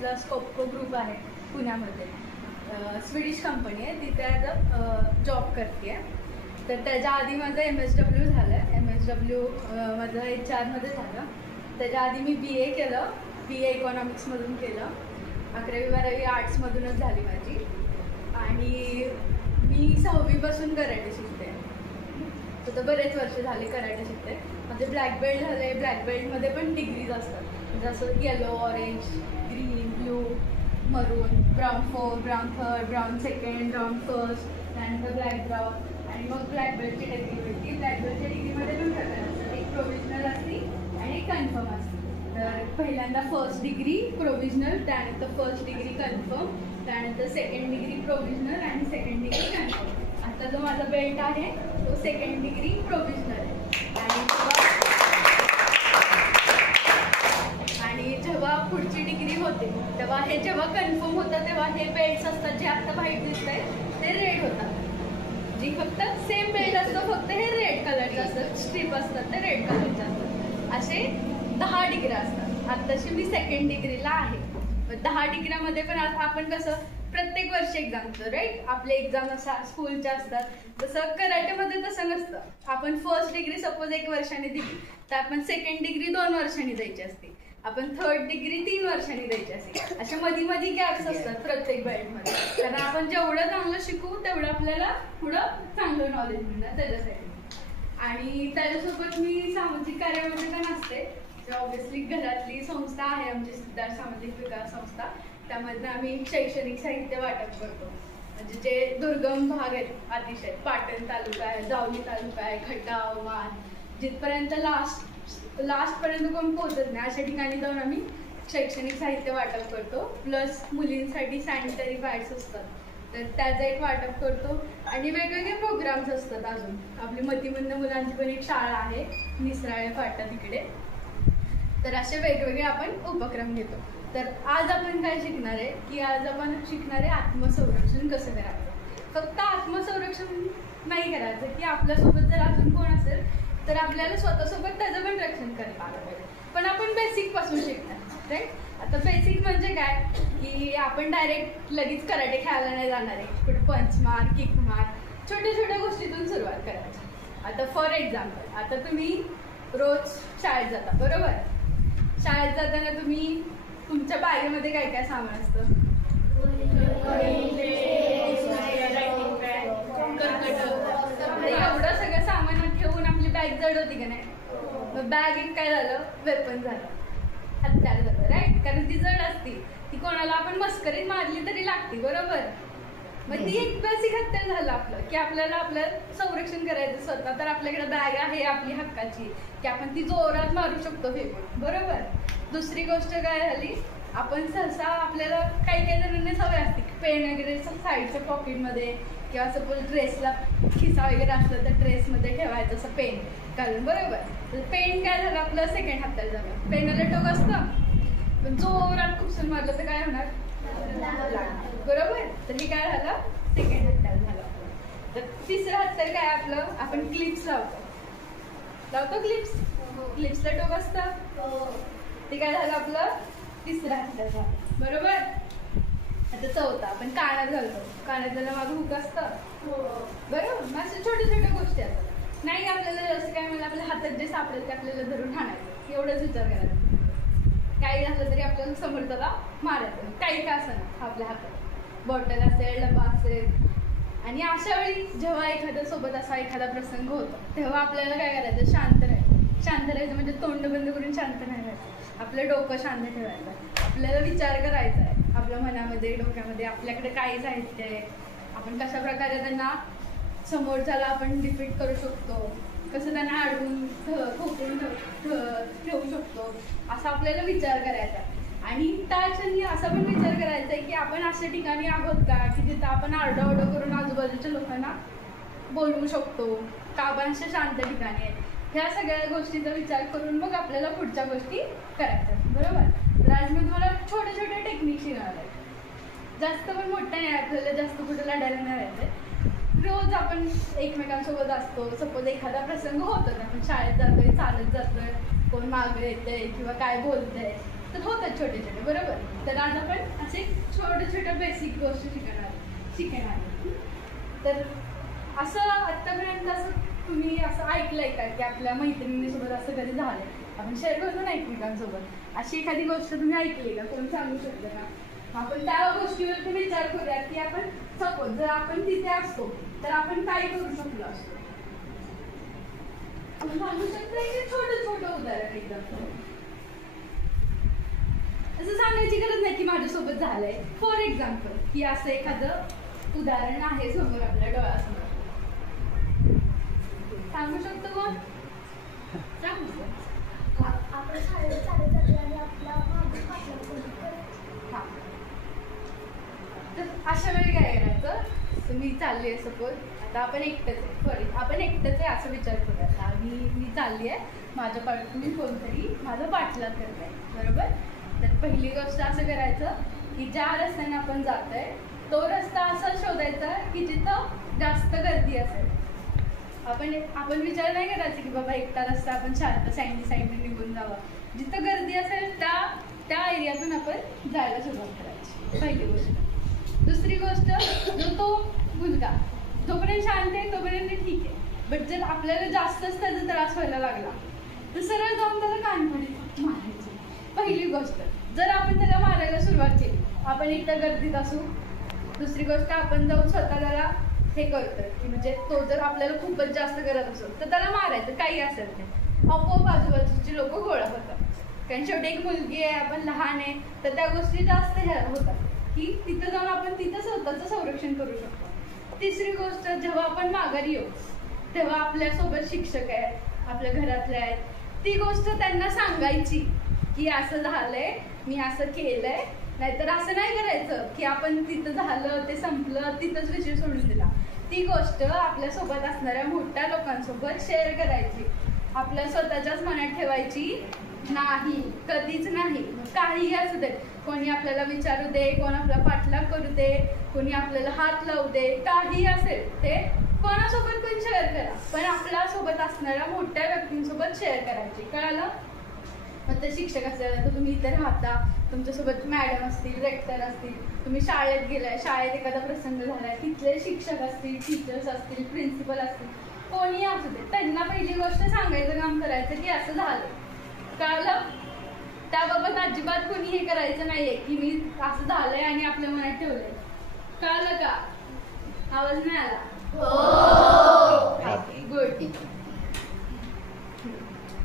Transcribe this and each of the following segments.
इथला स्कोपको ग्रुप आहे पुण्यामध्ये, स्वीडिश कंपनी आहे, तिथे आता जॉब करते आहे. तर त्याच्या आधी माझं MSW झालं आहे. MSW माझं HR झालं. त्याच्या आधी मी BA केलं, BA इकॉनॉमिक्समधून केलं. 11वी-12वी आर्ट्समधूनच झाली माझी. आणि मी 6वीपासून कराटे शिकते. तर बरेच वर्ष झाले कराटे शिकते. माझे ब्लॅक बेल्ट झाले. ब्लॅक बेल्टमध्ये पण डिग्रीज असतात, जसं येलो, ऑरेंज, ग्रीन, ब्लू, मरून, ब्राऊन 4, ब्राऊन 3, ब्राऊन 2, ब्राऊन 1, त्यानंतर ब्लॅक ब्राऊन, आणि मग ब्लॅक बेल्टची डिग्री भेटली. ब्लॅक बेल्टच्या डिग्रीमध्ये पण प्रकार असतात, एक प्रोव्हिजनल असते आणि एक कन्फर्म असते. तर पहिल्यांदा फर्स्ट डिग्री प्रोव्हिजनल, त्यानंतर फर्स्ट डिग्री कन्फर्म, त्यानंतर सेकंड डिग्री प्रोव्हिजनल आणि सेकंड डिग्री कन्फर्म. आता जो माझा बेल्ट आहे तो सेकंड डिग्री प्रोव्हिजनल आहे. आणि जेव्हा पुढची डिग्री होते तेव्हा हे जेव्हा कन्फर्म होतं तेव्हा हे बेल्ट्स असतात जे आता व्हाईट दिसत आहे ते रेड होतात. जी फक्त सेम बेल्ट असतो, फक्त हे रेड कलरचे असतात, स्ट्रीप असतात ते रेड कलरचे असतात. असे 10 डिग्री असतात. आत्ताशी मी सेकंड डिग्रीला आहे. 10 डिग्रीमध्ये पण आपण कसं प्रत्येक वर्षी एक्झाम देतो, राईट? आपले एक्झाम असतात स्कूलच्या असतात. तसं कराटेमध्ये तसं नसतं. आपण फर्स्ट डिग्री सपोज 1 वर्षाने दिली तर आपण सेकंड डिग्री 2 वर्षांनी द्यायची असते. आपण थर्ड डिग्री 3 वर्षांनी द्यायची असते. अशा मध्ये गॅप्स असतात प्रत्येक बेल्टमध्ये, कारण आपण जेवढं चांगलं शिकू तेवढं आपल्याला पुढं चांगलं नॉलेज मिळणार त्याच्यासाठी. आणि त्याच्यासोबत मी सामाजिक कार्यामध्ये पण असते. ऑब्व्हियसली घरातली संस्था आहे आमची सिद्धार्थ सामाजिक विकास संस्था, त्यामध्ये आम्ही शैक्षणिक साहित्य वाटप करतो. म्हणजे जे दुर्गम भाग आहेत अतिशय, पाटण तालुका आहे, जावली तालुका आहे, खटाव, मान, जिथपर्यंत लास्टपर्यंत कोण पोहोचत नाही अशा ठिकाणी जाऊन आम्ही शैक्षणिक साहित्य वाटप करतो. प्लस मुलींसाठी सॅनिटरी पॅड्स असतात तर त्याचं एक वाटप करतो. आणि वेगवेगळे प्रोग्राम्स असतात. अजून आपली मतिमंद मुलांची पण एक शाळा आहे निसराळे फाटा तिकडे. तर असे वेगवेगळे आपण उपक्रम घेतो. तर आज आपण काय शिकणार आहे की आज आपण शिकणार आहे आत्मसंरक्षण कसं करायचं. फक्त आत्मसंरक्षण नाही करायचं की आपल्यासोबत जर अजून कोण असेल तर आपल्याला स्वतःसोबत त्याचं पण रक्षण करायला आलं पाहिजे. पण आपण बेसिक पासून शिकणार, राईट? आता बेसिक म्हणजे काय की आपण डायरेक्ट लगेच कराटे खेळायला नाही जाणार आहे. कुठे पंच मार, किक मार, छोट्या छोट्या गोष्टीतून सुरुवात करायची. आता फॉर एक्झाम्पल, आता तुम्ही रोज शाळेत जाता, बरोबर? शाळेत जाताना तुम्ही तुमच्या बॅगेमध्ये काय काय सामान असतं? एवढं सगळं सामान ठेवून आपली बॅग जड होती का नाही? मग बॅग एक काय झालं, वेपन झालं, हत्यार झालं, राईट? कारण ती जड असती, ती कोणाला आपण मस्करीत मारली तरी लागते, बरोबर? मग ती एक बेसिक हत्यार झालं आपलं की आपल्याला आपलं संरक्षण करायचं स्वतः. तर आपल्याकडे बॅग आहे आपली हक्काची की आपण ती जोरात मारू शकतो फेकून, बरोबर? दुसरी गोष्ट काय झाली, आपण सहसा आपल्याला काही जणांना सवय असते पेन वगैरे साईडच्या पॉकेटमध्ये किंवा सपोज ड्रेसला खिसा वगैरे असलं तर ड्रेसमध्ये ठेवायचं असं पेन घालून, बरोबर? तर पेन काय झालं आपलं सेकंड हत्यार झालं. पेनाला टोक असतं पण जोरात खुपसून मारलं तर काय होणार, बरोबर? तर हे काय झालं, सेकंड हत्यार झालं. तर तिसरं हत्यार काय आपलं, आपण क्लिप्स लावतो क्लिप्स. क्लिप्सला टोक असतं, ते काय झालं आपलं तिसरं हत्यार झालं, बरोबर? आता चौथा आपण कानात घालतो, कानातला मागं हुक असतं, बरोबर? मग अशा छोट्या छोट्या गोष्टी असतात. नाही आपल्याला जसं काय मला आपल्या हातात जे सापडेल ते आपल्याला धरून ठाणायचं, एवढंच विचार करायचा. काही झालं तरी आपल्याला समोरच्याला मारायचं, काही का असं आपल्या हातात बॉटल असेल, डबा असेल. आणि अशा वेळी जेव्हा एखाद्या सोबत असा एखादा प्रसंग होतो तेव्हा आपल्याला काय करायचं, शांत राहायचं. म्हणजे तोंड बंद करून शांत नाही राहायचं, आपलं डोकं शांत ठेवायचं. आपल्याला विचार करायचा आहे आपल्या मनामध्ये, डोक्यामध्ये आपल्याकडे काय साहित्य आहे, आपण कशा प्रकारे त्यांना समोरच्याला आपण डिफीट करू शकतो, कसं त्यांना अडवून ठोकून ठेवू शकतो, असा आपल्याला विचार करायचा. आणि त्या क्षणी असा पण विचार करायचा आहे की आपण अशा ठिकाणी आहोत का की जिथं आपण आरडाओरडा करून आजूबाजूच्या लोकांना बोलवू शकतो का, आपण अशा शांत ठिकाणी आहे. ह्या सगळ्या गोष्टीचा विचार करून मग आपल्याला पुढच्या गोष्टी करायच्या, बरोबर? तर आज मी तुम्हाला छोटे छोटे टेक्निक शिकवणार आहे. जास्त पण मोठं नाही, आपल्याला जास्त कुठं लढायला नाही राहायचं. रोज आपण एकमेकांसोबत असतो. सपोज एखादा प्रसंग होतो, आपण शाळेत जातोय, चालत जातोय, कोण मागं येतंय किंवा काय बोलतंय, तर होतात छोटे छोटे, बरोबर. तर आज आपण असे छोटे छोटे बेसिक गोष्टी शिकणार. तर असं आत्तापर्यंत असं तुम्ही असं ऐकलंय का की आपल्या मैत्रिणीसोबत असं कधी झालंय? आपण शेअर करतो ना एकमेकांसोबत, अशी एखादी गोष्ट तुम्ही ऐकली का? कोण सांगू शकतं का? आपण त्या गोष्टीवरती विचार करूया की आपण सपोज जर आपण तिथे असतो तर आपण काय करू शकलो असतो. आपण सांगू शकतो की छोटं छोटं उदाहरण एकदम. असं सांगायची गरज नाही की माझ्यासोबत झालंय. फॉर एक्झाम्पल की असं एखादं उदाहरण आहे समोर आपल्या डोळ्यासमोर, सांगू शकतो कोण? सांगू. आपण शाळेत चालत जातो आणि आपला मागे हा, तर अशा वेळी काय करायचं? तुम्ही चालली आहे सपोज, आता आपण एकटंच आहे, सॉरी आपण एकटंच आहे असं विचार करूया. मी चालली आहे, माझ्या पाठीमागे कोणतरी माझं पाठलाग करत आहे, बरोबर. तर पहिली गोष्ट असं करायचं की ज्या रस्त्याने आपण जात आहे तो रस्ता असा शोधायचा की जिथं जास्त गर्दी असेल. आपण विचार नाही करायचं की बाबा एकटा रस्ता आपण शांत साईडने निघून जावा. जिथं गर्दी असेल त्या एरियातून आपण जायला सुरुवात करायची, पहिली गोष्ट. दुसरी गोष्ट, जो तो मुलगा जोपर्यंत शांत आहे तोपर्यंत ठीक आहे, बट जर आपल्याला जास्तच त्याचा त्रास व्हायला लागला तर सरळ जाऊन त्याला कानफडीत मारायची, पहिली गोष्ट. जर आपण त्याला मारायला सुरुवात केली, आपण एकट्या गर्दीत असू. दुसरी गोष्ट, आपण जाऊन स्वतः त्याला हे करतोय की म्हणजे तो जर आपल्याला खूपच जास्त करत असेल तर त्याला मारायचं, काही असेल ते. आपोआप आजूबाजूची लोक गोळा होतात, कारण शेवटी एक मुलगी आहे, आपण लहान आहे, तर त्या गोष्टी जास्त होतात की तिथं जाऊन आपण तिथं स्वतःचं संरक्षण करू शकतो. तिसरी गोष्ट, जेव्हा आपण माघारी येऊ तेव्हा आपल्यासोबत शिक्षक आहेत, आपल्या घरातले आहेत, ती गोष्ट त्यांना सांगायची की असं झालंय, मी असं केलंय. नाहीतर असं नाही करायचं की आपण तिथं झालं ते संपलं तिथंच विषय सोडून दिला. ती गोष्ट आपल्यासोबत असणाऱ्या मोठ्या लोकांसोबत शेअर करायची, आपल्या स्वतःच्याच मनात ठेवायची नाही, कधीच नाही. काहीही असू दे, कोणी आपल्याला विचारू दे, कोण आपला पाठलाग करू दे, कोणी आपल्याला हात लावू दे, काही असेल ते कोणासोबत पण शेअर करा, पण आपल्यासोबत असणाऱ्या मोठ्या व्यक्तींसोबत शेअर करायची, कळालं? मग ते शिक्षक असेल तर तुम्ही इथे राहता, तुमच्यासोबत मॅडम असतील, रेक्टर असतील, तुम्ही शाळेत गेलाय, शाळेत एखादा प्रसंग झालाय, तिथले शिक्षक असतील, टीचर्स असतील, प्रिन्सिपल असतील, कोणी असू दे, त्यांना पहिली गोष्ट सांगायचं काम करायचं की असं झालं, कळलं? त्याबाबत अजिबात कोणी हे करायचं नाहीये की मी असं झालंय आणि आपल्या मनात ठेवलंय, कळलं का? आवाज नाही आला? गुड.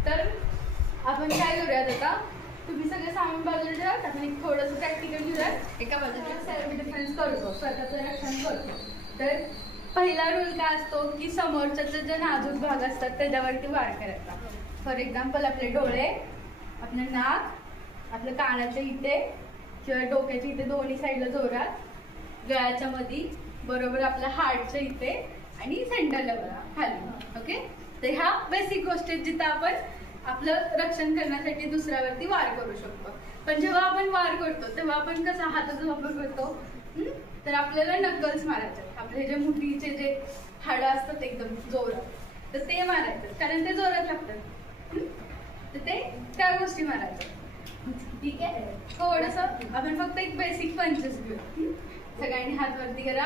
तर आपण काय करूयात आता, तुम्ही सगळे सामान बाजूला ठेवा, आपण एक थोडंसं प्रॅक्टिकल घेऊयात, एका बाजूला सेल्फ डिफेन्स करतो, स्वतःचं रक्षण करतो. तर पहिला रूल काय असतो की समोरच्याचे जे नाजूक भाग असतात त्याच्यावरती वार करायचा. फॉर एक्झाम्पल आपले डोळे, आपलं नाक, आपलं कानाच्या इथे किंवा डोक्याच्या इथे दोन्ही साईडला जोरात, गळ्याच्या मध्ये, बरोबर आपल्या हार्टच्या इथे आणि सेंटरला बघा खाली. ओके, तर ह्या बेसिक गोष्टी आहेत जिथं आपण आपलं रक्षण करण्यासाठी दुसऱ्यावरती वार करू शकतो. पण जेव्हा आपण वार करतो तेव्हा आपण कसा हाताचा वापर करतो, तर आपल्याला नकल्स मारायचे, आपले जे मुठीचे जे हाडं असतात एकदम जोरात, तर ते मारायचं, कारण ते जोरात लागतात, तर ते त्या गोष्टी मारायच्या. ठीक आहे, थोडंसं आपण फक्त एक बेसिक पंचेस घेऊ. सगळ्यांनी हात वरती करा,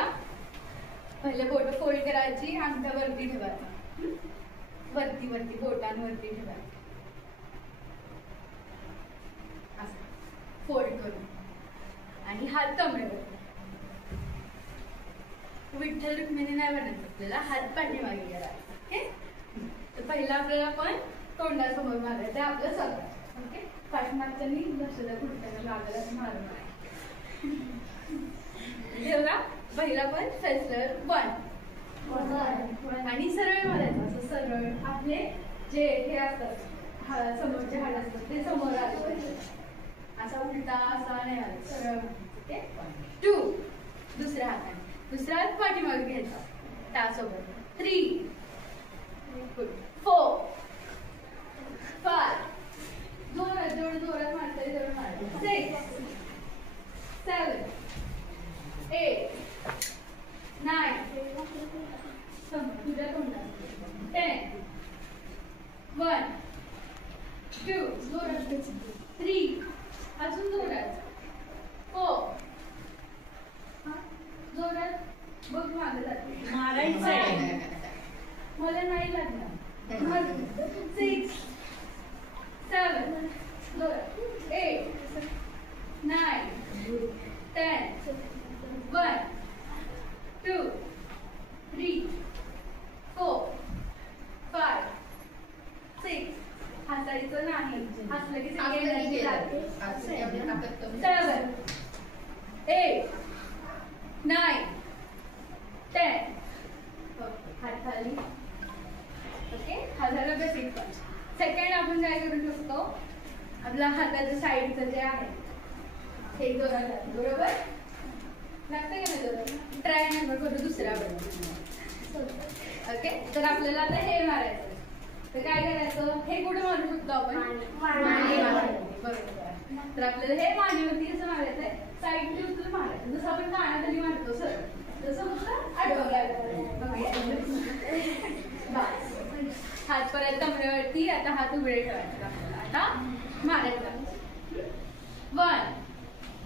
पहिले बोट फोल्ड करायची, अंगठा वरती ठेवायचा, वरती बोटांवरती ठेवायचं, असं फोल्ड करून, आणि हात कमरेवर. विठ्ठल रुक्मिणी नाही बनायचं आपल्याला, हात पाठीमागे करायचा. ओके, तर पहिला आपल्याला पण तोंडासमोर मारायचं, आपलं सगळं. ओके, पाठीमागच्यांनी लक्षात कुठल्याला लागलं असं मारून जेवढा पहिला पण फेसलर 1 आणि सरळ मारायचं, असं सरळ. आपले जे हे असतात समोरचे हाड असतात ते समोर आले पाहिजे, असा उलटा असा नाही आला, सरळ. ओके, 2 दुसऱ्या हात पाठीमागे घ्यायचा त्यासोबत. 3 4 5 जोरात मारता येईल, 6 7 8 9 तुझ्या तोंडात 10 1 2 जोरात 3 बघ मागे जाते. मारायचंय. मला नाही लागणार. मग 6 7 8 9 10 1 2 3 4 5 6 हसायचं नाही. हसलं की सगळी एनर्जी जाते. 7 8 9 10 हात खाली. ओके, हा झाला बेसिक पंच. सेकंड आपण काय करू शकतो, आपल्या हाताच्या साईडचं जे आहे हे जोरात जातं. बरोबर लागतं का नाही जोरात? ट्राय नंबर करू दुसऱ्या वेळेला. ओके, तर आपल्याला आता हे मारायचं. तर काय करायचं, हे कुठे मारू शकतो आपण? बरोबर. तर आपल्याला हे मानेवरती असं मारायचंय, साईडने उचलून मारायचं. जसं आपण कानाखाली मारतो सर, तसं नुसतं हात परत कमरेवरती. आता हात उघडे ठेवायचे आपल्याला. आता मारायचा.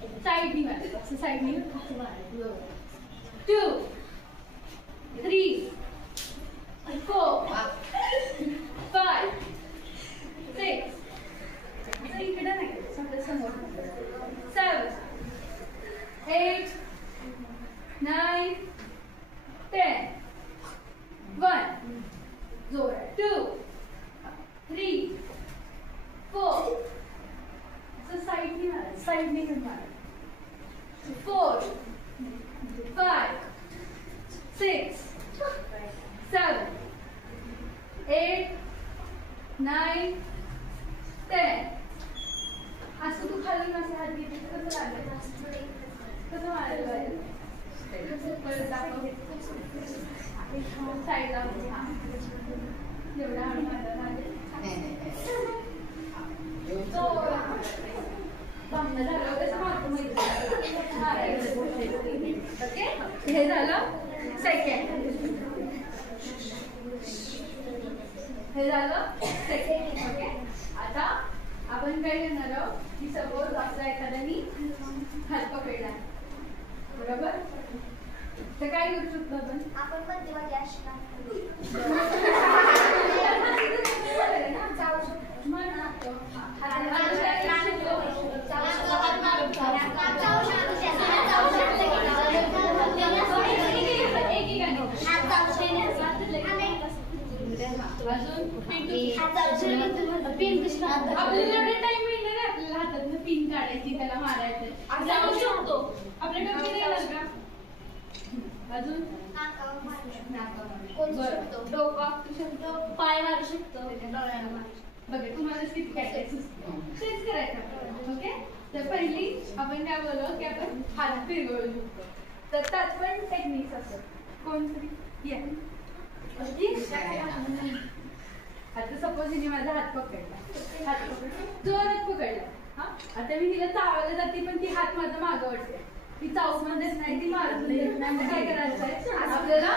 1 साईडनी मारायचं, असं साईडनी मारायचं. 2 3 4 5 6 इकडे नाही, समोर. 7 8 9 10 1 जोरात. 2 3 4 असं साईडनी मारायचं, साईडनी मारायचं. 4 5 6 7 8 9 10 असं तू खालून असे हात घेते कसं लागेल, कसं मारायला पाहिजे. परत दाखव साईडला. एवढा हळू मारला लागेल. ओके, हे झालं सेकंड. हे झालं सेकंड. ओके, आता आपण काय करणार आहोत की सपोज आपला एखाद्यानी हात पकडला, बरोबर, तर काय करू शकतो आपण मध्यभागी अशी आपल्याला टाइम मिळणार आहे आपल्याला हातातनं पिन काढायची, त्याला मारायचं. जाऊ शकतो आपल्या डोक्यात का अजून डोकं आपटू शकतो, पाय मारू शकतो, डोळ्याला मारू शकतो. बघा तुम्हाला किती काय तेच करायचं. ओके, तर पहिली आपण काय बोललो की आपण हात फिरवू शकतो. तर त्यात पण टेक्निक्स असतात. कोणतरी या आता सपोज हिने माझा हात पकडला, हात पकडला, जोरात पकडला. हा, आता मी हिला चावायला जाते पण ती हात माझा मागं वाटते. ती चावूस मध्येच नाही, ती मारत नाही. मग काय करायचंय आपल्याला,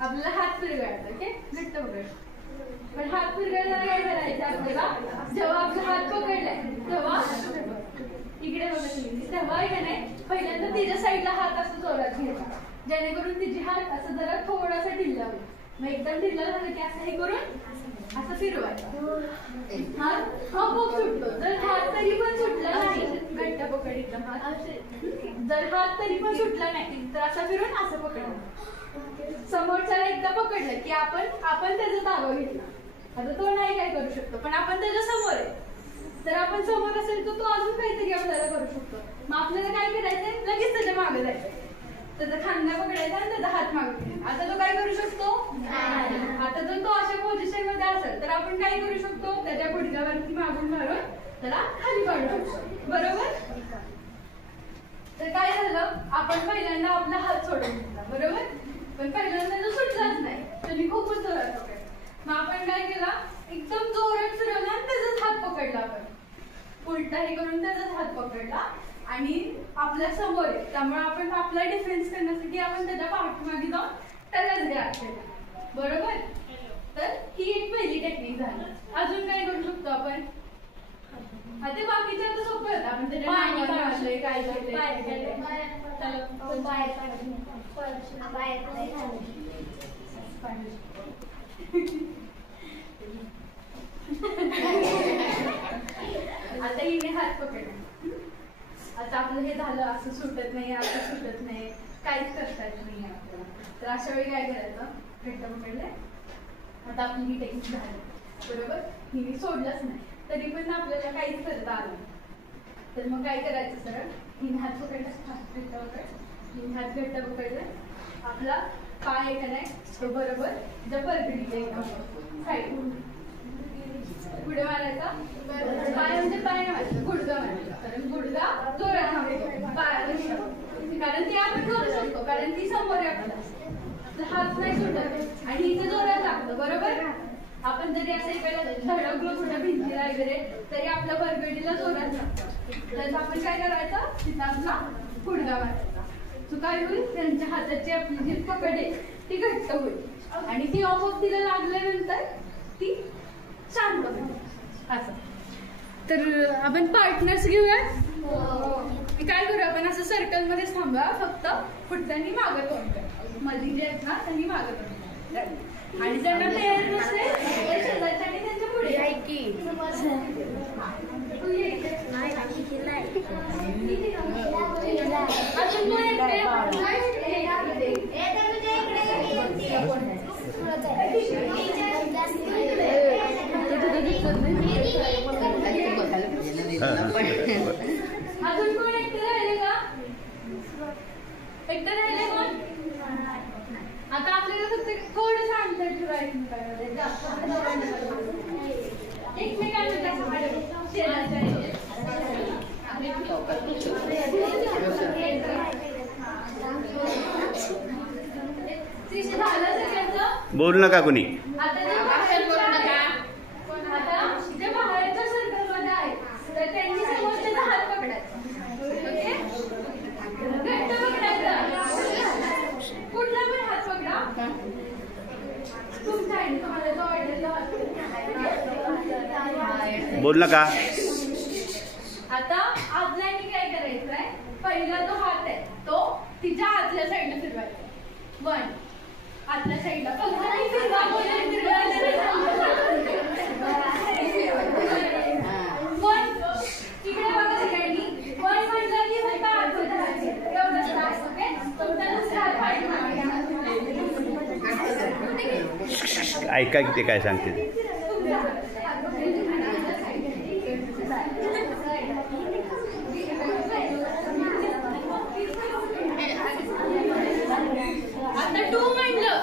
आपल्याला हात फिरवायचा. ओके, घट्ट पकडायचं. पण हात फिरवायला काय करायचं आपल्याला, जेव्हा आपला हात पकडलाय तेव्हा इकडे बघा तुम्ही, तेव्हा का नाही पहिल्यांदा तिच्या साईडला हात असं जोरात घ्यायचा, जेणेकरून तिची हात असं जरा थोडासा ढिल्ला होईल. मग एकदम ढिल्ला झालं की असं हे करून असं फिरवायचं. हात आपोआप सुटतो. जर हात तरी पण सुटला नाही, घट्ट पकड एकदम हात. जर हात तरी पण सुटला नाही तर असं फिरून असं पकडलं. समोरच्याला एकदा पकडलं की आपण त्याचा ताबा घेतला. आता तो नाही काय करू शकतो, पण आपण त्याच्या समोर आहे. तर आपण समोर असेल तर तो अजून काहीतरी आपल्याला करू शकतो. मग आपल्याला काय करायचंय, लगेच त्याच्या मागे जायचं, त्याचा खांदा पकडायचा आणि त्याचा हात मागे. आता तो काय करू शकतो, आता जर तो अशा पोझिशन मध्ये असेल तर आपण काय करू शकतो, त्याच्या गुडघ्यावरती मागून मारून त्याला खाली पाडू शकतो. बरोबर. तर काय झालं, आपण पहिल्यांदा आपला हात सोडून घेतला, बरोबर, पण पहिल्यांदा तो सुटलाच नाही, तुम्ही खूपच जोरात पकडला. मग आपण काय केला, एकदम जोरात फिरवला आणि त्याचाच हात पकडला. आपण उलटा हे करून त्याचाच हात पकडला आणि आपल्या समोर आहे, त्यामुळे आपण आपला डिफेन्स करण्यासाठी आपण त्याच्या पाठीमागे जाऊन त्यालाच घ्या. बरोबर. तर ही एक पहिली टेक्निक झाली. अजून काय करू शकतो आपण, आता बाकीचे आता सोपं होतं. आपण त्याच्या चाललंय, काय चाललंय. आता हिने हात पकडला. आता आपलं हे झालं, असं सुटत नाही, असं सुटत नाही, काहीच करता येत नाही आपल्याला. तर अशा वेळी काय करायचं, घट्ट पकडले. आता आपली ही टेक्निक झाली बरोबर, हिने सोडलंच नाही तरी पण आपल्याला काहीच करता आलं. तर मग काय करायचं, सरळ हिने हात पकडला, हात घट्ट पकड, हिने हात घट्ट पकडले. आपला पाय आहे का नाही तो बरोबर ज्या परगडीला एकदम साईड पुढे मारायचा. पाय म्हणजे पाय नाही मारायचं, गुडघा मारायचा. कारण गुडघा जोरात थांबतो पायाला, कारण ते आपण करू शकतो, कारण ती समोर आहे आपला, हात नाही सुटत आणि इथे जोरात लागतं बरोबर. आपण जरी असं इकडे धडकलो कुठं भिंतीला वगैरे तरी आपल्या परगडीला जोरात लागतं. तर आपण काय करायचं, तिथं आपला गुडघा मारायचा. सो काय होईल, त्यांच्या हाताची आपली जी पकड आहे ती घट्ट होईल आणि ती आपोआप तिला लागल्यानंतर ती शांत होईल असं. तर आपण पार्टनर्स घेऊया. काय करूया, आपण असं सर्कल मध्ये थांबूया, फक्त पुढच्यांनी मागं तोंड करा, मध्ये जे आहेत ना त्यांनी मागं तोंड करा. आणि ज्यांना पेअर नसते शेजारच्यानी त्यांच्या पुढे अजून कोण येते. अजून कोण एकटे राहिले का, एकटे राहिले कोण. आता आपल्याला फक्त थोडंसं अंतर ठेवायचं, एकमेकांना बोल नका कोणी. आता जे बाहेरच्या सर्कलमध्ये आहे तर त्यांनी समोरच्याचा हात पकडायचा, ओके, घट्ट पकडायचा. कुठला पण हात पकडा तुमचा आहे, तुम्हाला जो आवडेल हात. बोल नका. आता आदल्याने काय करायचंय, पहिला जो हात आहे तो तिच्या आतल्या साईडला फिरवायचा. वन आतल्या साईडला वन इकडे बघा सगळ्यांनी. वन म्हटलं की फक्त आत धरायचं एवढंच तास, ओके. ऐका की ते काय सांगते. आता टू म्हणलं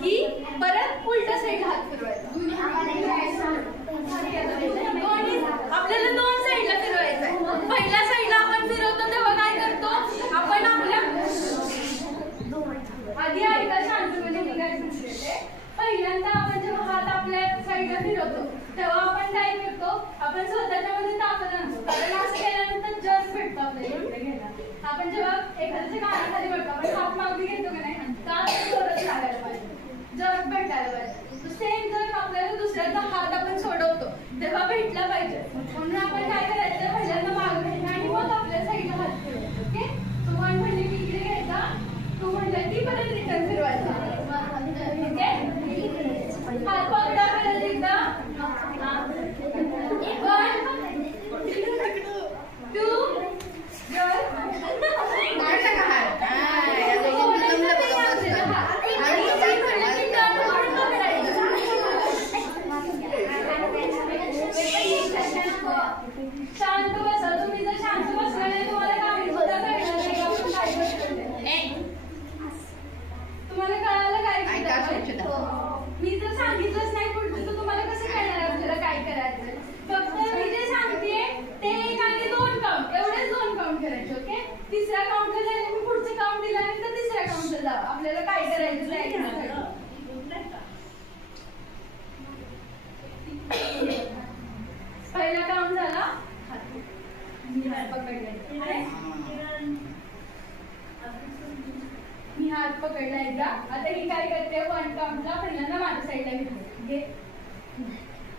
की परत उलटा साईड हात फिरवायचा. आपल्याला दोन साईडला फिरवायचं आहे. पहिल्या साईडला आपण फिरवतो तेव्हा काय करतो आपण, आपल्या आधी ऐका शांतपणे मी काय सांगते. पहिल्यांदा आपण जेव्हा हात आपल्या साईडला फिरवतो तेव्हा आपण काय करतो, आपण स्वतःच्या मध्ये ताकद आणतो, कारण असं केल्यानंतर जज भेटतो आपल्याला इकडे घ्यायला. आपण जेव्हा एखाद्याच्या कानाखाली बघतो, आपण हात मागणी घेतो की नाही, का जोरात लागायला पाहिजे, जज भेटायला पाहिजे. सेम जर आपल्याला दुसऱ्याचा हात आपण सोडवतो तेव्हा भेटला पाहिजे, म्हणून आपण काय करायचं, पहिल्यांदा मागं घ्यायचं आणि मग आपल्या साईडला हात फिरवायचा, ओके. तो वन म्हणले की इकडे घ्यायचा, टू म्हणलं की परत रिटर्न फिरवायचा, ओके. हात पकडा परत एकदा. 1 2 शांत बसा. तुम्ही जर शांत बसला नाही तुम्हाला काही सुद्धा कळणार नाही. तुम्हाला कळायला काय, मी जर सांगितलंच नाही पुढचं तर तुम्हाला कसं कळणार आपल्याला काय करायचं. फक्त मी जे सांगते ते एक आणि दोन काउंट, एवढेच दोन काउंट करायचे, ओके. तिसऱ्या काउंटला जायला मी पुढचं काउंट दिल्यानंतर तिसऱ्या काउंटला जावं, आपल्याला काय करायचं जायचं. पहिला काउंट झाला, मी हात पकडला, मी हात पकडला एकदा. आता ही काय करते, 1 काउंटला पहिल्यांदा माझ्या साईडला घेते,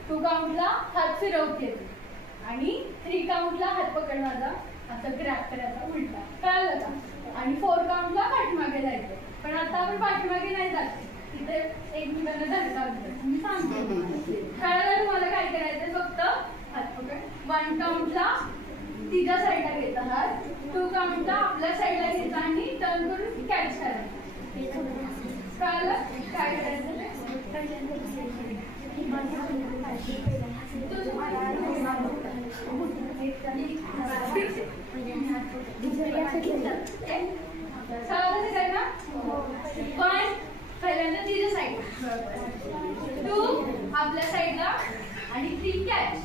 2 काउंटला हात फिरवते आणि 3 काउंटला हात पकड माझा असं ग्रॅप करायचा. आपण पाठीमागे नाही जाते, तिथे एकमेकांना धक्का लागतो. मी सांगते खेळायला तुम्हाला काय करायचं, फक्त हात पकड. 1 काउंटला तिच्या साईडला घ्यायचा हात, 2 काउंटला आपल्या साईडला घ्यायचा आणि टर्न करून कॅच करायचं. कळलं काय करायचं? पहिल्यांदा तिच्या साईडला, 2 आपल्या साईडला आणि 3 कॅच.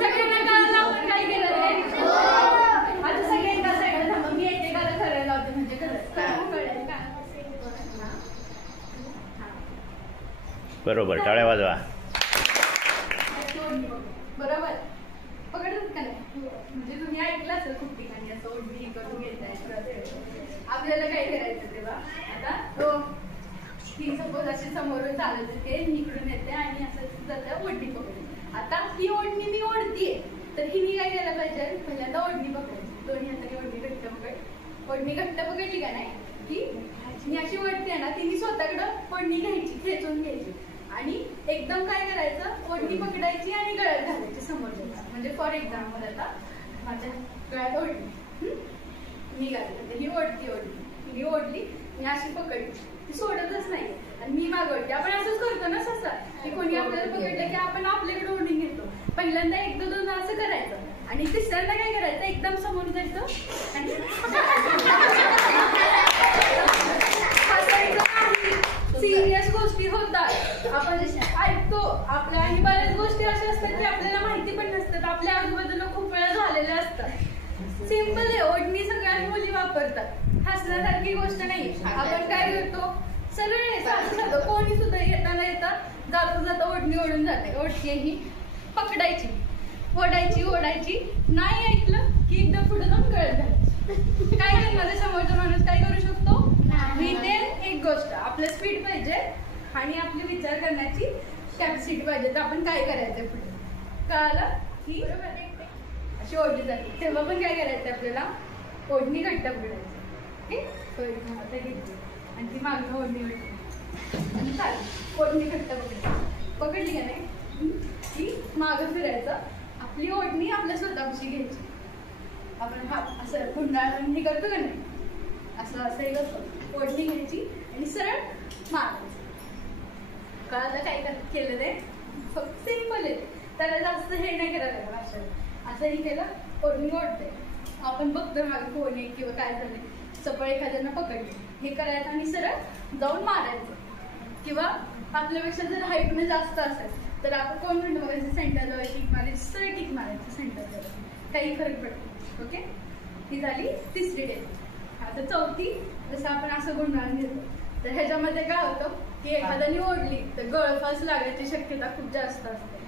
सगळ्यांना कळालं आपण काय केलं ते? आता सगळे एका साईडला थांबा, मी एकेकाला करायला होते म्हणजे कळेल का? बरोबर, टाळ्या वाजवा. बरोबर पकडत का नाही? म्हणजे तुम्ही ऐकलं असेल खूप ठिकाणी असं ओढणी करून घेताय. आपल्याला काय करायचं तेव्हा, आता ती सपोज अशी समोरून चालत येते, इकडून येते आणि असं जातं ओढणी पकडून. आता ही ओढणी मी ओढतीये, तर हिने काय केलं पाहिजे, पहिल्यांदा ओढणी पकडायची. दोन्ही हाताने ओढणी घट्ट पकड. ओढणी घट्ट पकडली का नाही की मी अशी ओढते ना, तिने स्वतःकडं ओढणी घ्यायची, खेचून घ्यायची आणि एकदम काय करायचं, ओढणी पकडायची आणि गळ्यात घालायची समोरच्या. म्हणजे फॉर एक्झाम्पल आता माझ्या गळ्यात ओढली, मी घालते, ही ओढती ओढली, मी ओढली, मी अशी पकडली, ती सोडतच नाही आणि मी मागवते. आपण असंच करतो ना सहसा, की कोणी आपल्याला पकडलं की आपण आपल्याकडे ओढणी घेतो. पहिल्यांदा 1-2 असं करायचं आणि तिसऱ्यांदा काय करायचं, एकदम समोर जायचं आणि सिरियस गोष्टी होतात, आपण ऐकतो आपल्या, आणि बऱ्याच गोष्टी अशा असतात की आपल्याला माहिती पण नसतात, आपल्या आजूबाजूला खूप वेळा झालेल्या असतात. सिंपल आहे, ओढणी सगळ्याच मुली वापरतात, हसण्यासारखी गोष्ट नाही. आपण काय करतो, सरळ साधं कोणी सुद्धा येताना जाता जाता ओढणी ओढून जाते. ओढणी ही पकडायची, ओढायची ओढायची, नाही ऐकलं की एकदम पुढे जाऊन गळत घालायची. काय करणार समोरचा माणूस काय करू शकतो? मी ते एक गोष्ट, आपलं स्पीड पाहिजे आणि आपली विचार करण्याची कॅपॅसिटी पाहिजे. तर आपण काय करायचं पुढे, कळालं की अशी ओढली जाते. तेव्हा पण काय करायचं, आपल्याला ओढणी घट्ट पकडायची आणि ती मागं ओढणी घट्ट आणि चालेल ओढणी घट्ट पकडली का नाही की मागं फिरायचं, आपली ओढणी आपल्या स्वतःपाशी घ्यायची. आपण असं गुंडाळून हे करतो का नाही, असं असं हे करतो, ओढणी घ्यायची आणि सरळ मारायचं. कळालं काय केलं ते? फक्त सिंपल आहे, त्याला जास्त हे नाही करायला लागलं. असंही केलं, ओढणी ओढते, आपण बघतो मागे कोण आहे किंवा काय झालंय, चपळ एखाद्यानं पकडले, हे करायचं आणि सरळ जाऊन मारायचं. किंवा आपल्यापेक्षा जर हाईटने जास्त असेल तर आपण कोण म्हणतो बघायचं, सेंटरला किक मारायची, सरळ किक मारायची सेंटरला, काही फरक पडतो. ओके, ही झाली तिसरी टेक्निक. आता चौथी, जसं आपण असं गुंडाळून घेतो, तर ह्याच्यामध्ये काय होतं की एखाद्याने ओढली तर गळफास लागण्याची शक्यता खूप जास्त असते,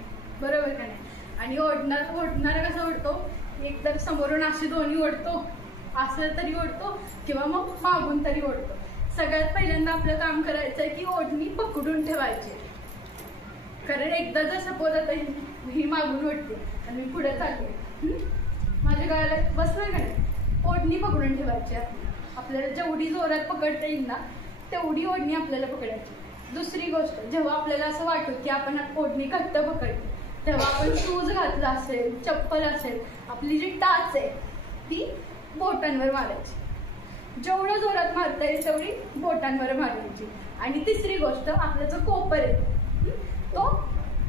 बरोबर का नाही? आणि ओढणारा कसा ओढतो, एक तर समोरून अशी दोन्ही ओढतो, असं तरी ओढतो किंवा मग मागून तरी ओढतो. सगळ्यात पहिल्यांदा आपलं काम करायचं आहे की ओढणी पकडून ठेवायची. कारण एकदा जर सपोज आता ही मागून ओढते आणि मी पुढे चालले, माझ्या गळ्याला बसलं का नाही, ओढणी पकडून ठेवायची. आपल्याला जेवढी जोरात पकडता येईल ना तेवढी ओढणी आपल्याला पकडायची. दुसरी गोष्ट, जेव्हा आपल्याला असं वाटतं की आपण ओढणी घट्ट पकडली, तेव्हा आपण शूज घातला असेल, चप्पल असेल, आपली जी टाच आहे ती बोटांवर मारायची. जेवढं जोरात मारता येईल तेवढी बोटांवर मारायची. आणि तिसरी गोष्ट, आपला जो कोपर आहे तो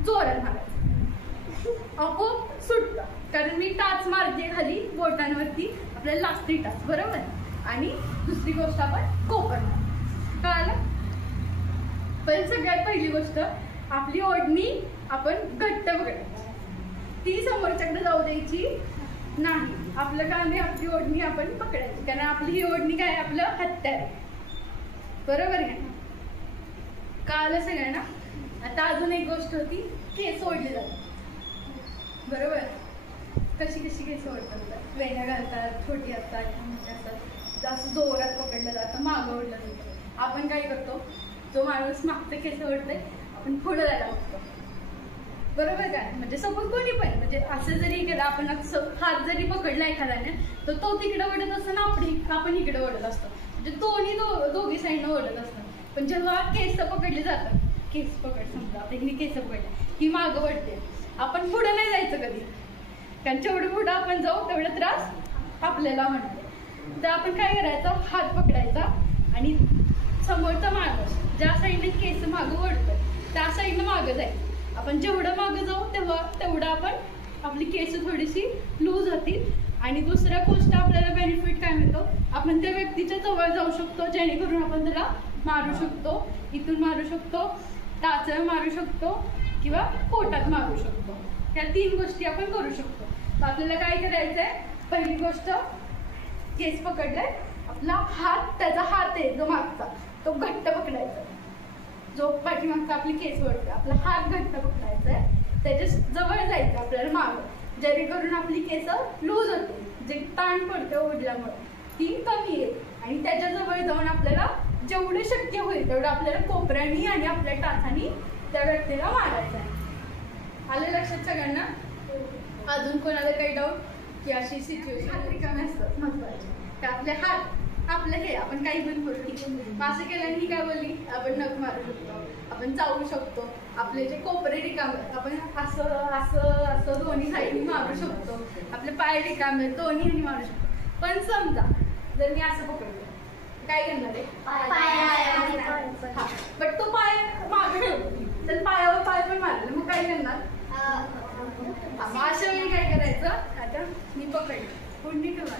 जोरात मारायचा, आपोआप सुटतं. कारण मी टाच मारते खाली बोटांवरती, आपल्याला लागते टाच, बरोबर. आणि दुसरी गोष्ट, आपण कोपर मारतो. कळालं? पण सगळ्यात पहिली गोष्ट, आपली ओढणी आपण घट्ट पकडायची, ती समोरच्याकडे जाऊ द्यायची नाही. आपलं काम आहे आपली ओढणी आपण पकडायची, कारण आपली ही ओढणी काय, आपलं हत्यार आहे, बरोबर आहे? कळालं सगळ्यांना? आता अजून एक गोष्ट होती, केस ओढले जातात, बरोबर. कशी कशी केस ओढतात, वेण्या घालतात, छोटी असतात, मोठी असतात, जास्त जोरात पकडलं जातं, मागं ओढलं जातं. आपण काय करतो, जो माणूस मागचं केस ओढतंय आपण पुढे जायला बघतो, बरोबर काय? म्हणजे सपोज कोणी पण म्हणजे असं जरी केलं आपण असं हात जरी पकडला एखाद्याने तर तो तिकडे ओढत असताना आपण इकडे ओढत असतो. म्हणजे दोघी साईडनं ओढत असतात. पण जेव्हा केस पकडले जातात, केस पकड समजा आता हिने केस पकडले ही मागं वळते, आपण पुढे नाही जायचं कधी, कारण जेवढं पुढं आपण जाऊ तेवढा त्रास आपल्याला होणार. तर आपण काय करायचं, हात पकडायचा आणि समोरचा माणूस ज्या साईडने केस मागं ओढतो त्या साईडनं मागं जायचं. आपण जेवढं मागं जाऊ तेवढं आपण आपली केस थोडीशी लूज होतील. आणि दुसऱ्या गोष्ट आपल्याला बेनिफिट काय मिळतो, आपण त्या व्यक्तीच्या जवळ जाऊ शकतो जेणेकरून आपण त्याला मारू शकतो, इथून मारू शकतो, टाचळ मारू शकतो किंवा पोटात मारू शकतो. ह्या 3 गोष्टी आपण करू शकतो. तर आपल्याला काय करायचंय, पहिली गोष्ट केस पकडलाय, आपला हात त्याचा हात आहे जो मागचा तो घट्ट पकडायचा, जो पाठीमागचा आपली केस वळते आपला हात घट्ट पकडायचा आहे, त्याच्या जवळ जायचं आपल्याला मागं, जेणेकरून आपली केस लूज होते, जे ताण पडते ओढल्यामुळे ती कमी येईल. आणि त्याच्या जवळ जाऊन आपल्याला जेवढं शक्य होईल तेवढं आपल्याला कोपऱ्यानी आणि आपल्या टाचानी त्या व्यक्तीला मारायचं आहे. आलं लक्षात सगळ्यांना? अजून कोणाला काही डाऊट की अशी सिच्युएशन हात रिकामे असतात महत्वाचे का आपले हात आपलं हे आपण काही पण करू शकतो. असं केल्याने ही काय बोलली, आपण नख मारू शकतो, आपण चावू शकतो, आपले जे कोपरे रिकामे आपण असं असं असं दोन्ही साईडनी मारू शकतो, आपले पाय रिकामे दोन्ही मारू शकतो. पण समजा जर मी असं पकडलं काय करणार आहे, हा बट तो पाय मागे ठेवतो तर पायावर पाय पण मारले मग काय करणार. मग अशा वेळी काय करायचं, आता मी पकडलं पुढे ठेवा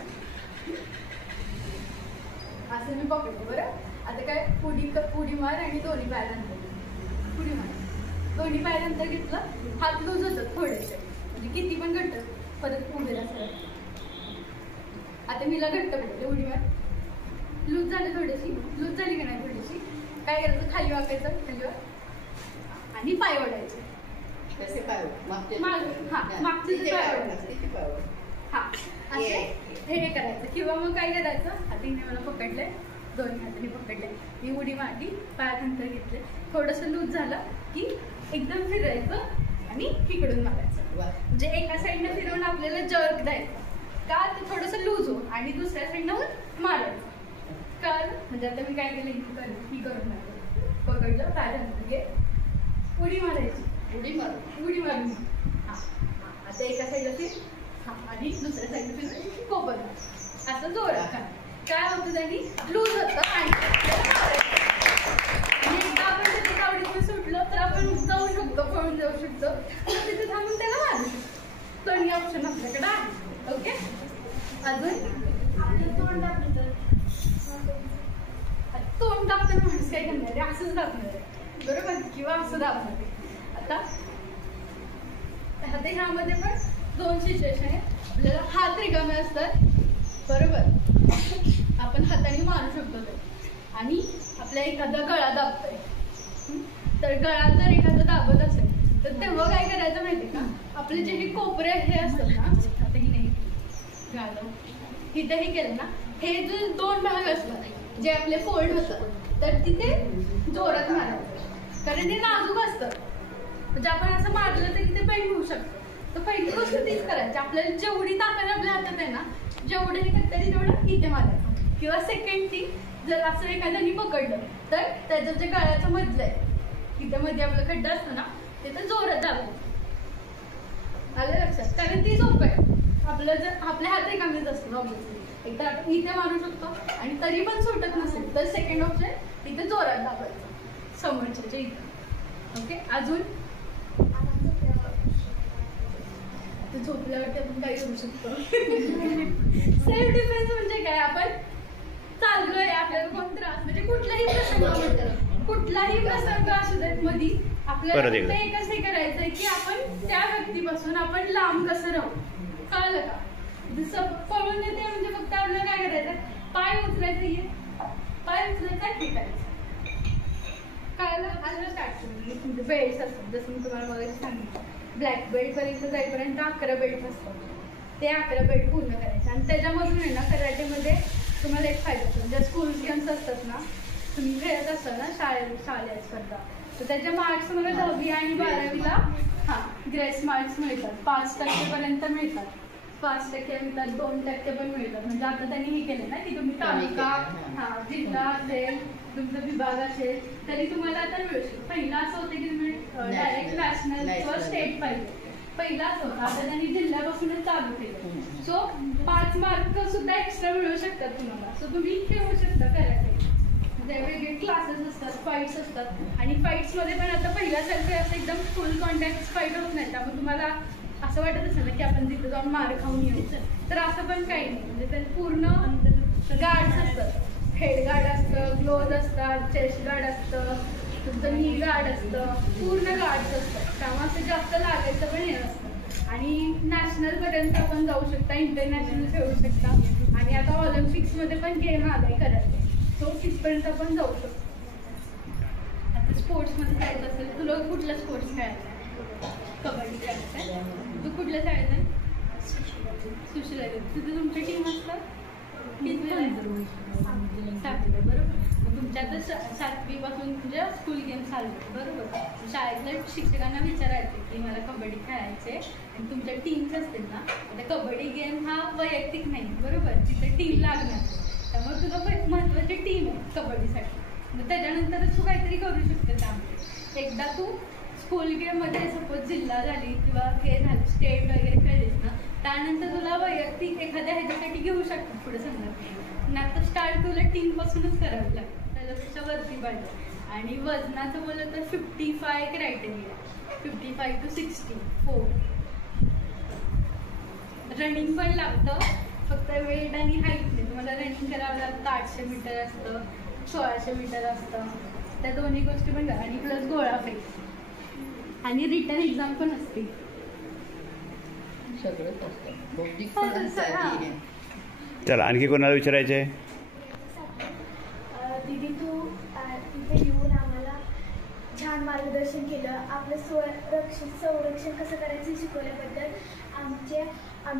असं मी पकडतो बरं. आता काय पुढी मार आणि दोन्ही पायानंतर पुढी मार, दोन्ही पायानंतर घेतलं, हात लूज होतात थोडेसे म्हणजे किती पण घट्ट परत उभे असतात. आता मीला घट्ट पकडले, उडी मार, लूज झाली थोडीशी, लूज झाली का नाही थोडीशी, काय करायचं खाली वाकायचं खालीवर आणि पाय ओढायचे. मागचे पाय ओढायचे हा असे हे करायचं. किंवा मग काय करायचं, हातीने मला पकडले, दोन्ही हाताने पकडले, मी उडी मारली, पायात अंतर घेतले, थोडंसं लूज झालं की एकदम फिरायचं आणि इकडून मारायचं. म्हणजे एका साईडनं फिरवून आपल्याला जर्क द्यायचं का, ते थोडंसं लूज हो आणि दुसऱ्या साईडनं मारायचं का. म्हणजे आता मी काय केलं, ही करून मारलं, पकडलं, पायात अंतर घे, उडी मारायची, उडी मारून हा. आता एका साईडला फिर आणि दुसऱ्या साईडला कोपर असं जोरात काय होतं, त्यांनी लूज होतं आणि एकदा आपण त्याच्या कावडीतून सुटलं तर आपण जाऊ शकतो, पळून जाऊ शकतो, तिथे थांबून त्याला मारू शकतो. दोन्ही ऑप्शन आपल्याकडे आहे. ओके, अजून तोंड दाबताना माणूस काय करणार आहे, असंच दाबणार आहे बरोबर किंवा असं दाबणार आहे. आता ह्यामध्ये पण 2 सिच्युएशन आहे. आपल्याला हात रिकामे असतात बरोबर, आपण हाताने मारू शकतो ते, आणि आपल्या एखादा गळा दाबतोय तर गळा जर एखादा दाबत असेल तर तेव्हा काय करायचं माहिती का, आपले जे हे कोपरे हे असतात ना, आता ही नाही घालव इथेही केलं ना, हे जे 2 भाग असतात जे आपले फोल्ड होतात तर तिथे जोरात मारायचं, कारण ते नाजूक असतं. म्हणजे आपण असं मारलं तरी ते पेन होऊ शकतं. तर पहिली गोष्ट तीच करायची, आपल्याला जेवढी ताकद आपल्या हातात आहे ना, जेवढं हे करता तेवढं इथे मारायचं. किंवा सेकंड ती जर असं एखाद्याने पकडलं तर त्याचं जे गळ्याचं मधलं आहे तिथे मध्ये आपलं खड्डा असतो ना, तिथं जोरात दाबायचं. आलं लक्षात, कारण ती सोपं आहे. आपलं जर आपल्या हात रिकामीच असतो ऑब्विसली, एकदा इथे मारू शकतो आणि तरी पण सुटत नसेल तर सेकंड ऑप्शन इथे जोरात दाबायचं समोरच्या इथं. ओके, अजून झोपल्यावरती आपण काय करू शकतो, सेल्फ डिफेन्स म्हणजे काय, आपण चाललोय आपल्याला कोण त्रास म्हणजे कुठलाही प्रसंग असू देत मध्ये आपल्याला ते एकच हे करायचंय की आपण त्या व्यक्तीपासून आपण लांब कसं राहू. कळलं का, जसं पळून येते म्हणजे फक्त आपल्याला काय करायचं, पाय उचलायचं, पाय उचलायचं ठीक आहे. कळलं, आलं स्टार्ट म्हणजे बेल्ट असतात, जसं मी तुम्हाला वगैरे सांगितलं ब्लॅक बेल्ट पर्यंत जाईपर्यंत 11 बेल्ट असतात, ते 11 बेल्ट पूर्ण करायचे. आणि त्याच्यामधून आहे ना कराटेमध्ये तुम्हाला एक फायदा होतो, ज्या स्कूल गेम्स असतात ना, तुम्ही खेळत असता ना शाळेत स्पर्धा, तर त्याच्या मार्क्स मला 10वी आणि 12वीला ग्रेस मार्क्स मिळतात. 5% पर्यंत मिळतात. 5% मिळतात, 2% पण मिळतात. म्हणजे आता त्यांनी हे केलं ना की तुम्ही तालुका जिल्हा असेल, तुमचा विभाग असेल तरी तुम्हाला आता मिळू शकतो. पहिला असं होतं की तुम्ही डायरेक्ट नॅशनल किंवा स्टेट पाहिजे. पहिला असं होतं. आता त्यांनी जिल्ह्यापासूनच चालू केलं. सो 5 मार्क सुद्धा एक्स्ट्रा मिळू शकतात तुम्हाला. सो तुम्ही खेळू शकता करायला. वेगवेगळे क्लासेस असतात, फाईट्स असतात आणि फाईट्समध्ये पण आता पहिल्यासारखं असं एकदम फुल कॉन्टॅक्ट फाईट होत नाही. त्यामुळे तुम्हाला असं वाटत असेल ना की आपण तिथे जाऊन मार खाऊन यायचं, तर असं पण काही नाही. म्हणजे ते पूर्ण गार्ड्स असतात. हेड गार्ड असतं, ग्लोव्ज असतात, चेस्ट गार्ड असतं, तुमचं नी गार्ड असतं, पूर्ण गार्ड्स असतात. त्यामुळे असं जास्त लागायचं पण हे असतं. आणि नॅशनलपर्यंत आपण जाऊ शकता, इंटरनॅशनल खेळू शकता आणि आता ऑलिम्पिक्समध्ये पण गेम आलाय करायचे. सो तिथपर्यंत आपण जाऊ शकतो. आता स्पोर्ट्समध्ये जायचं असेल, तुला कुठला स्पोर्ट्स खेळायचा आहे? कबड्डी खेळायचं आहे. तू कुठल्या शाळेत आहे? सुशीला. तिथे तुमची टीम असतात किती? 7वी. बरोबर. मग तुमच्या आता 7वीपासून म्हणजे स्कूल गेम चालू आहे. बरोबर. शाळेतल्या शिक्षकांना विचारायचे की मला कबड्डी खेळायचे आणि तुमच्या टीम्स असतील ना. आता कबड्डी गेम हा वैयक्तिक नाही, बरोबर. तिथे टीम लागणार. त्यामुळे तुला महत्त्वाची टीम आहे कबड्डीसाठी. मग त्याच्यानंतरच तू काहीतरी करू शकते. त्यामध्ये एकदा तू स्कूल गेममध्ये सपोज जिल्हा झाली किंवा हे झालं स्टेट वगैरे खेळलीस ना, त्यानंतर तुला वैयक्तिक एखाद्या ह्याच्यासाठी घेऊ शकतात पुढे सांगणार. पण आता स्टार्ट तुला टीमपासूनच करावी लागतं. त्याच्यापेक्षा वरती पाहिजे. आणि वजनाचं बोललं तर 55 क्रायटेरिया. 55 to 64. रनिंग पण लागतं. फक्त वेट आणि हाईट नाही. तुम्हाला रनिंग करावं लागतं. 800 मीटर असतं, 1600 मीटर असतं. त्या दोन्ही गोष्टी पण करा. आणि प्लस गोळा फेक आणि रिटर्न एक्झाम पण असते. सगळंच असतं. चला आणखी कोणाला विचारायचं आहे? दीदी तू इथे येऊन आम्हाला छान मार्गदर्शन केलं. आपलं संरक्षण कसं करायचं शिकवल्याबद्दल आमच्या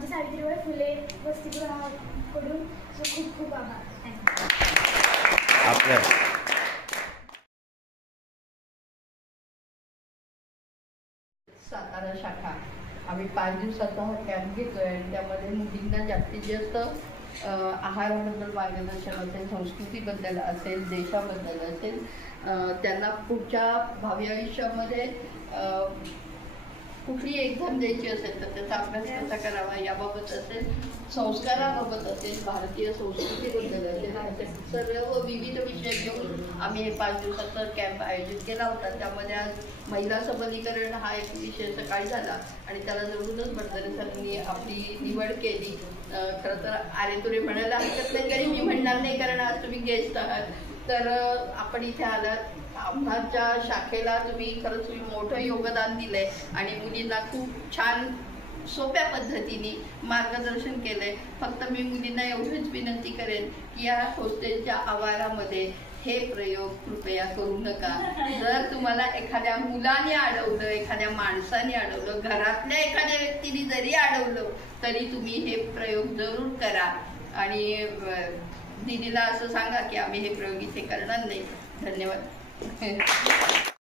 सावित्रीबाई फुले वसतिगृहाकडून खूप खूप आभार. आपल्या सातारा शाखा आम्ही 5 दिवसाचा हा कॅम्प घेतोय आणि त्यामध्ये मुलींना जास्तीत जास्त आहाराबद्दल मार्गदर्शन असेल, संस्कृतीबद्दल असेल, देशाबद्दल असेल, त्यांना पुढच्या भावी आयुष्यामध्ये कुठली एक्झाम द्यायची असेल तर त्याचा अभ्यास कसा करावा याबाबत असेल, संस्काराबाबत असेल, भारतीय संस्कृतीबद्दल असेल, असे सर्व विविध विषय घेऊन आम्ही हे 5 दिवसाचा कॅम्प आयोजित केला होता. त्यामध्ये आज महिला सबलीकरण हा एक विषय सकाळी झाला आणि त्याला जरूरच भटकरी सरांनी आपली निवड केली. खरं तर आरे तुरे म्हणायला हरकत नाही, तरी मी म्हणणार नाही कारण आज तुम्ही गेस्ट आहात. तर आपण इथे आलात, आमच्या शाखेला तुम्ही खरंच मोठं योगदान दिलंय आणि मुलींना खूप छान सोप्या पद्धतीने मार्गदर्शन केलंय. फक्त मी मुलींना एवढीच विनंती करेन की या हॉस्टेलच्या आवारामध्ये हे प्रयोग कृपया करू नका. जर तुम्हाला एखाद्या मुलाने अडवलं, एखाद्या माणसाने अडवलं, घरातल्या एखाद्या व्यक्तीने जरी अडवलं तरी तुम्ही हे प्रयोग जरूर करा. आणि दीदीला असं सांगा की आम्ही हे प्रयोग इथे करणार नाही. धन्यवाद.